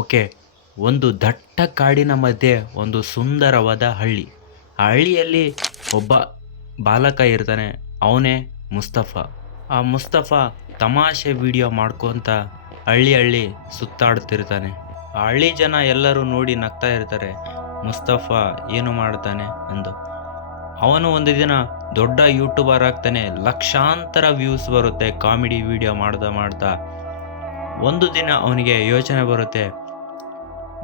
Okay, ಒಂದು ದಟ್ಟ ಕಾಡಿನ ಮಧ್ಯೆ ಒಂದು ಸುಂದರವಾದ ಹಳ್ಳಿ. ಆ ಹಳ್ಳಿಯಲ್ಲಿ ಒಬ್ಬ ಬಾಲಕ ಇರ್ತಾನೆ, ಅವನೇ ಮುಸ್ತಫ. ಆ ಮುಸ್ತಫ ತಮಾಷೆ ವಿಡಿಯೋ ಮಾಡ್ಕೊತ ಹಳ್ಳಿ ಹಳ್ಳಿ ಸುತ್ತಾಡ್ತಿರ್ತಾನೆ. ಆ ಹಳ್ಳಿ ಜನ ಎಲ್ಲರೂ ನೋಡಿ ನಗ್ತಾ ಇರ್ತಾರೆ, ಮುಸ್ತಫ ಏನು ಮಾಡ್ತಾನೆ ಅಂದು. ಅವನು ಒಂದು ದಿನ ದೊಡ್ಡ ಯೂಟ್ಯೂಬರ್ ಆಗ್ತಾನೆ, ಲಕ್ಷಾಂತರ ವ್ಯೂಸ್ ಬರುತ್ತೆ, ಕಾಮಿಡಿ ವಿಡಿಯೋ ಮಾಡ್ತಾ ಮಾಡ್ತಾ. ಒಂದು ದಿನ ಅವನಿಗೆ ಯೋಚನೆ ಬರುತ್ತೆ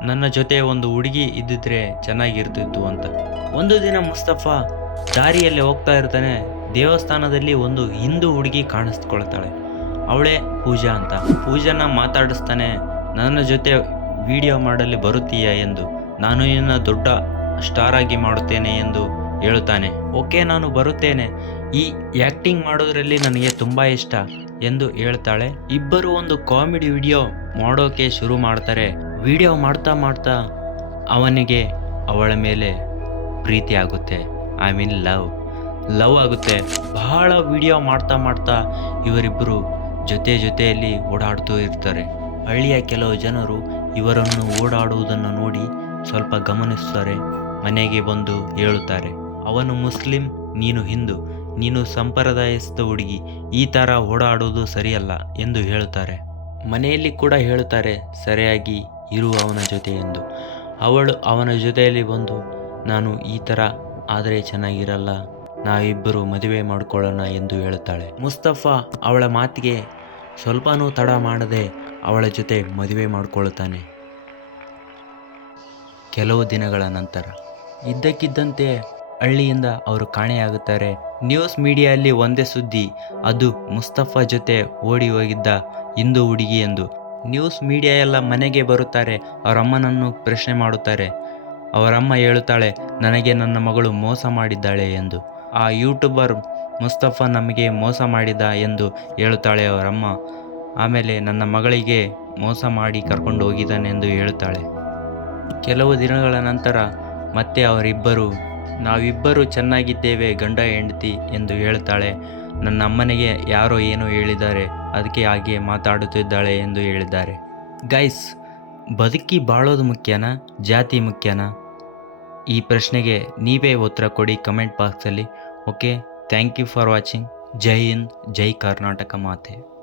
ನನ್ನ ಜೊತೆ ಒಂದು ಹುಡುಗಿ ಇದ್ದಿದ್ರೆ ಚೆನ್ನಾಗಿರ್ತಿತ್ತು ಅಂತ. ಒಂದು ದಿನ ಮುಸ್ತಫಾ ದಾರಿಯಲ್ಲಿ ಹೋಗ್ತಾ ಇರ್ತಾನೆ, ದೇವಸ್ಥಾನದಲ್ಲಿ ಒಂದು ಹಿಂದೂ ಹುಡುಗಿ ಕಾಣಿಸ್ಕೊಳ್ತಾಳೆ. ಅವಳೇ ಪೂಜಾ ಅಂತ. ಪೂಜಾನ ಮಾತಾಡಿಸ್ತಾನೆ, ನನ್ನ ಜೊತೆ ವಿಡಿಯೋ ಮಾಡಲು ಬರುತ್ತೀಯಾ ಎಂದು. ನಾನು ನಿನ್ನ ದೊಡ್ಡ ಸ್ಟಾರ್ ಆಗಿ ಮಾಡುತ್ತೇನೆ ಎಂದು ಹೇಳುತ್ತಾನೆ. ಓಕೆ, ನಾನು ಬರುತ್ತೇನೆ. ಈ ಆ್ಯಕ್ಟಿಂಗ್ ಮಾಡೋದ್ರಲ್ಲಿ ನನಗೆ ತುಂಬ ಇಷ್ಟ ಎಂದು ಹೇಳ್ತಾಳೆ. ಇಬ್ಬರು ಒಂದು ಕಾಮಿಡಿ ವಿಡಿಯೋ ಮಾಡೋಕೆ ಶುರು ಮಾಡ್ತಾರೆ. ವಿಡಿಯೋ ಮಾಡ್ತಾ ಮಾಡ್ತಾ ಅವನಿಗೆ ಅವಳ ಮೇಲೆ ಪ್ರೀತಿ ಆಗುತ್ತೆ. ಐ ಮೀನ್ ಲವ್ ಲವ್ ಆಗುತ್ತೆ. ಬಹಳ ವಿಡಿಯೋ ಮಾಡ್ತಾ ಮಾಡ್ತಾ ಇವರಿಬ್ಬರು ಜೊತೆ ಜೊತೆಯಲ್ಲಿ ಓಡಾಡ್ತೂ ಇರ್ತಾರೆ. ಹಳ್ಳಿಯ ಕೆಲವು ಜನರು ಇವರನ್ನು ಓಡಾಡುವುದನ್ನು ನೋಡಿ ಸ್ವಲ್ಪ ಗಮನಿಸ್ತಾರೆ. ಮನೆಗೆ ಬಂದು ಹೇಳುತ್ತಾರೆ, ಅವನು ಮುಸ್ಲಿಂ, ನೀನು ಹಿಂದೂ, ನೀನು ಸಂಪ್ರದಾಯಸ್ಥ ಹುಡುಗಿ, ಈ ಥರ ಓಡಾಡುವುದು ಸರಿಯಲ್ಲ ಎಂದು ಹೇಳುತ್ತಾರೆ. ಮನೆಯಲ್ಲಿ ಕೂಡ ಹೇಳುತ್ತಾರೆ, ಸರಿಯಾಗಿ ಇರು ಅವನ ಜೊತೆ ಎಂದು. ಅವಳು ಅವನ ಜೊತೆಯಲ್ಲಿ ಬಂದು, ನಾನು ಈ ಥರ ಆದರೆ ಚೆನ್ನಾಗಿರಲ್ಲ, ನಾವಿಬ್ಬರು ಮದುವೆ ಮಾಡಿಕೊಳ್ಳೋಣ ಎಂದು ಹೇಳುತ್ತಾಳೆ. ಮುಸ್ತಫಾ ಅವಳ ಮಾತಿಗೆ ಸ್ವಲ್ಪನೂ ತಡ ಮಾಡದೆ ಅವಳ ಜೊತೆ ಮದುವೆ ಮಾಡಿಕೊಳ್ಳುತ್ತಾನೆ. ಕೆಲವು ದಿನಗಳ ನಂತರ. ಇದ್ದಕ್ಕಿದ್ದಂತೆ ಹಳ್ಳಿಯಿಂದ ಅವರು ಕಾಣೆಯಾಗುತ್ತಾರೆ. ನ್ಯೂಸ್ ಮೀಡಿಯಲ್ಲಿ ಒಂದೇ ಸುದ್ದಿ, ಅದು ಮುಸ್ತಫಾ ಜೊತೆ ಓಡಿ ಹೋಗಿದ್ದ ಹಿಂದೂ ಹುಡುಗಿ ಎಂದು. ನ್ಯೂಸ್ ಮೀಡಿಯಾ ಎಲ್ಲ ಮನೆಗೆ ಬರುತ್ತಾರೆ. ಅವರಮ್ಮನನ್ನು ಪ್ರಶ್ನೆ ಮಾಡುತ್ತಾರೆ. ಅವರಮ್ಮ ಹೇಳುತ್ತಾಳೆ, ನನಗೆ ನನ್ನ ಮಗಳು ಮೋಸ ಮಾಡಿದ್ದಾಳೆ ಎಂದು. ಆ ಯೂಟ್ಯೂಬರ್ ಮುಸ್ತಫಾ ನಮಗೆ ಮೋಸ ಮಾಡಿದ ಎಂದು ಹೇಳುತ್ತಾಳೆ ಅವರಮ್ಮ. ಆಮೇಲೆ, ನನ್ನ ಮಗಳಿಗೆ ಮೋಸ ಮಾಡಿ ಕರ್ಕೊಂಡು ಹೋಗಿದ್ದಾನೆಂದು ಹೇಳುತ್ತಾಳೆ. ಕೆಲವು ದಿನಗಳ ನಂತರ, ಮತ್ತೆ ಅವರಿಬ್ಬರು, ನಾವಿಬ್ಬರು ಚೆನ್ನಾಗಿದ್ದೇವೆ ಗಂಡ ಹೆಂಡತಿ ಎಂದು ಹೇಳುತ್ತಾಳೆ. ನನ್ನ ಅಮ್ಮನಿಗೆ ಯಾರೋ ಏನೋ ಹೇಳಿದ್ದಾರೆ. ಅದಕ್ಕೆ ಹಾಗೆ ಮಾತಾಡುತ್ತಿದ್ದಾಳೆ ಎಂದು ಹೇಳಿದ್ದಾರೆ. ಗೈಸ್, ಬದುಕಿ ಬಾಳೋದು ಮುಖ್ಯನಾ? ಜಾತಿ ಮುಖ್ಯನಾ? ಈ ಪ್ರಶ್ನೆಗೆ ನೀವೇ ಉತ್ತರ ಕೊಡಿ ಕಮೆಂಟ್ ಬಾಕ್ಸಲ್ಲಿ. Okay, thank you for watching. ಜೈ ಹಿಂದ್, ಜೈ ಕರ್ನಾಟಕ ಮಾತೆ.